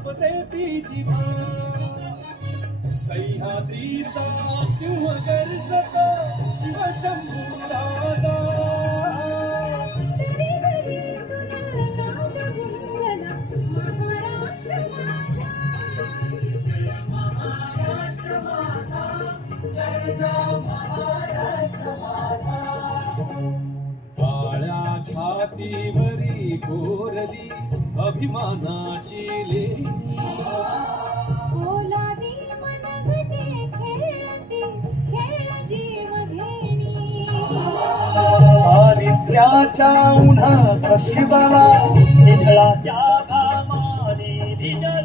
कापते ती जिभा सह्याद्रीचा सिंह गर्जत शिवशंभू राजा काळ्या छातीवरी कोरली अभिमानाची लेणी ओलादी मनगटे खेळती खेळ जीव घेणी आदित्याच्या उन्हात शिजला निधळाच्या घामाने भिजला